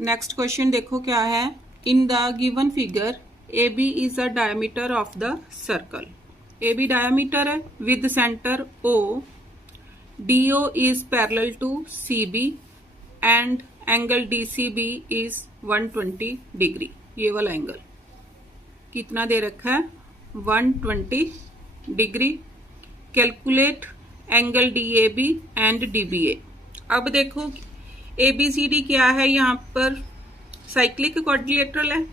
Next question देखो क्या है। In the given figure A B is the diameter of the circle. A B diameter है with centre O, D O is parallel to C B and angle D C B is 120 degree. ये वाला angle कितना दे रखा है? 120 degree. Calculate angle D A B and D B A. अब देखो ए B C D क्या है, यहाँ पर साइक्लिक क्वाड्रिलेटरल है,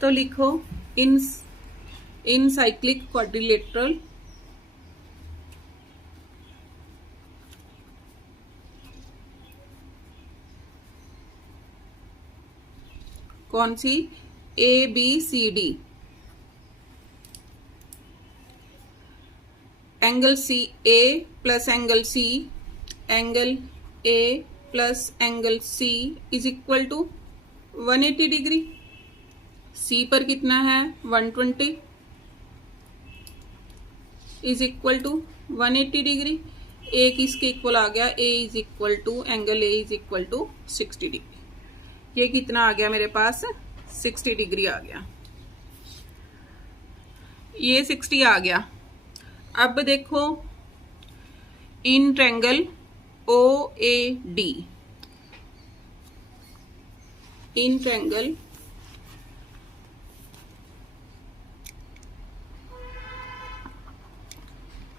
तो लिखो इन साइक्लिक क्वाड्रिलेटरल कौन सी? A B C D. Angle C A plus angle C, angle A plus angle C is equal to 180 degree. C पर कितना है? 120 is equal to 180 degree. A किसके इक्वल आ गया? A is equal to angle A is equal to 60 degree. ये कितना आ गया मेरे पास? 60 डिग्री आ गया। ये 60 आ गया। अब देखो in triangle O A D, in triangle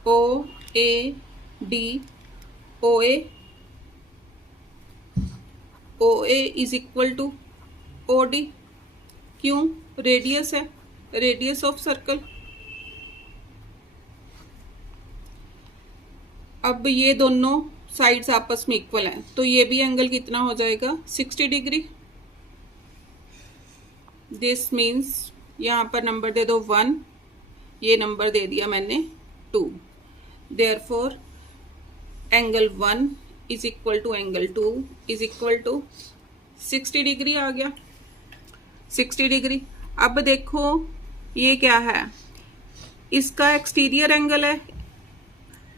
O A D, O A is equal to O D. क्यों? रेडियस है, रेडियस ऑफ सर्कल। अब ये दोनों साइड्स आपस में इक्वल हैं, तो ये भी एंगल कितना हो जाएगा? 60 डिग्री। दिस मीन्स यहाँ पर नंबर दे दो 1, ये नंबर दे दिया मैंने 2। Therefore angle 1 is equal to angle 2 is equal to 60 degree आ गया। 60 डिग्री। अब देखो ये क्या है? इसका एक्सटीरियर एंगल है,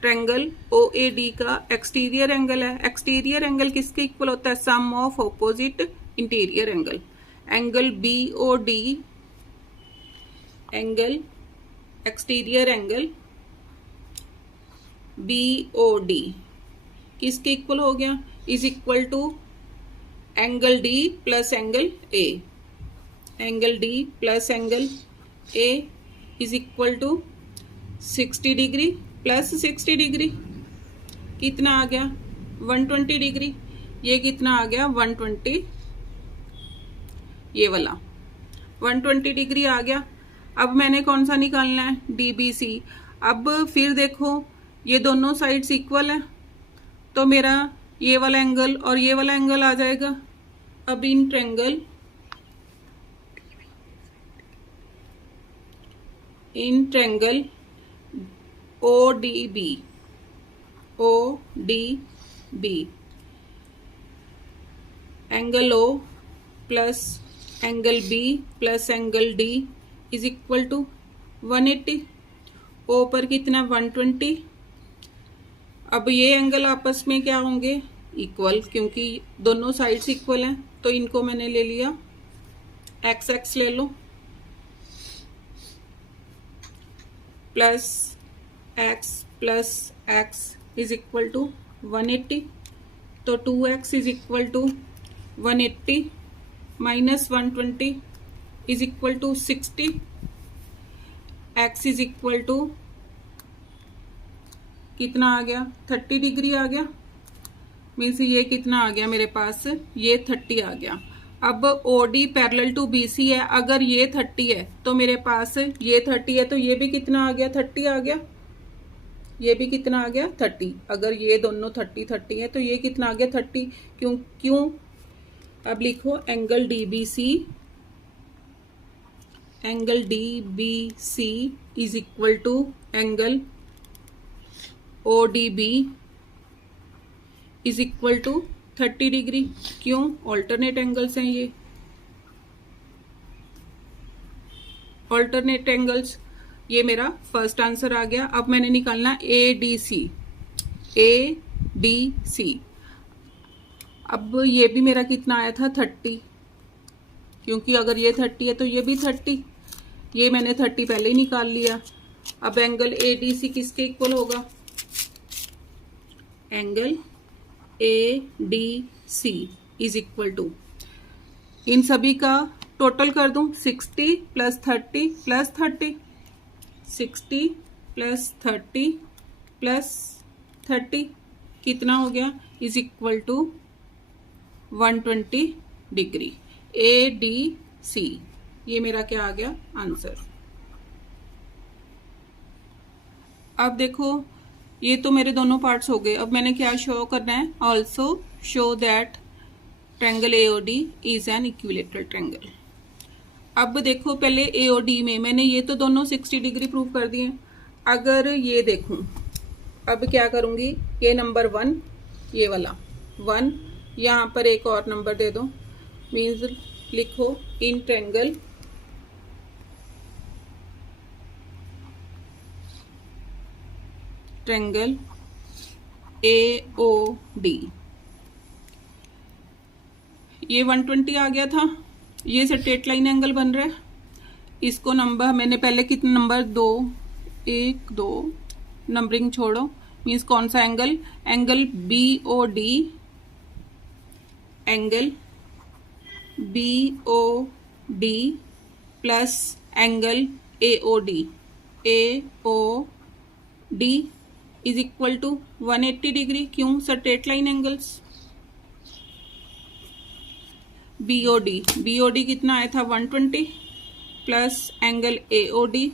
ट्रायंगल ओ ए डी का एक्सटीरियर एंगल है। एक्सटीरियर एंगल किसके इक्वल होता है? Sum of opposite interior angle. Angle B O D, angle exterior angle B O D किसके इक्वल हो गया? Is equal to angle D plus angle A. Angle D plus angle A is equal to 60 degree plus 60 degree. कितना आ गया? 120 degree. ये कितना आ गया? 120। ये वाला 120 डिग्री आ गया। अब मैंने कौन सा निकालना है? D B C. अब फिर देखो ये दोनों साइड्स इक्वल है, तो मेरा ये वाला एंगल और ये वाला एंगल आ जाएगा। अब in triangle O D B, O D B, angle O plus angle B plus angle D is equal to 180। O पर कितना? 120। अब ये एंगल आपस में क्या होंगे? इक्वल, क्योंकि दोनों साइड्स इक्वल हैं, तो इनको मैंने ले लिया एक्स एक्स ले लो, plus x is equal to 180। तो 2x is equal to 180 minus 120 is equal to 60। x is equal to कितना आ गया? 30 डिग्री आ गया। मीन्स ये कितना आ गया मेरे पास? ये 30 आ गया। अब OD पैरेलल टू BC है, अगर ये 30 है तो मेरे पास ये 30 है, तो ये भी कितना आ गया? 30 आ गया। ये भी कितना आ गया? 30। अगर ये दोनों 30 है तो ये कितना आ गया? 30। क्यों? अब लिखो angle DBC, angle DBC is equal to angle ODB is equal to 30 degree. क्यों? ऑल्टरनेट एंगल्स हैं ये, ऑल्टरनेट एंगल्स। ये मेरा फर्स्ट आंसर आ गया। अब मैंने निकालना ADC। अब ये भी मेरा कितना आया था? 30। क्योंकि अगर ये 30 है तो ये भी 30, ये मैंने 30 पहले ही निकाल लिया। अब एंगल ADC किसके इक्वल होगा? Angle ADC is equal to, इन सभी का टोटल कर दूं, 60 प्लस 30 प्लस 30, 60 प्लस 30 प्लस 30 कितना हो गया? Is equal to 120 degree. ADC ये मेरा क्या आ गया? आंसर। अब देखो ये तो मेरे दोनों पार्ट्स हो गए। अब मैंने क्या शो करना है? Also show that triangle AOD is an equilateral triangle. अब देखो पहले AOD में मैंने ये तो दोनों 60 डिग्री प्रूव कर दिए। अगर ये देखूं, अब क्या करूंगी? ये नंबर 1, ये वाला 1, यहाँ पर एक और नंबर दे दो, मीन्स लिखो इन ट्रायंगल AOD ये 120 आ गया था। ये स्ट्रेट लाइन एंगल बन रहा है। इसको नंबर मैंने पहले कितने नंबर 2, 1 2 नंबरिंग छोड़ो, मीन्स कौन सा angle? Angle BOD, angle BOD plus angle AOD, AOD is equal to 180 degree. क्यों? Straight line angles. BOD कितना आया था? 120 plus angle AOD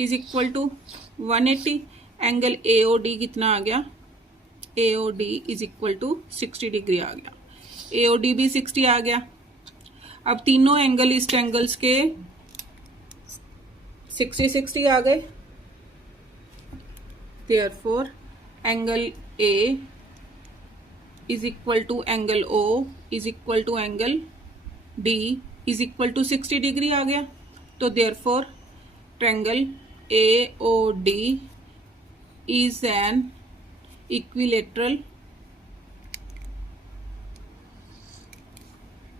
is equal to 180। Angle AOD कितना आ गया? AOD is equal to 60 degree आ गया। AOD भी 60 आ गया। अब तीनों एंगल इस ट्रायंगल्स के 60 आ गए। Therefore angle A is equal to angle O is equal to angle D is equal to 60 degree आ गया। तो therefore triangle AOD is an equilateral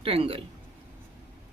triangle।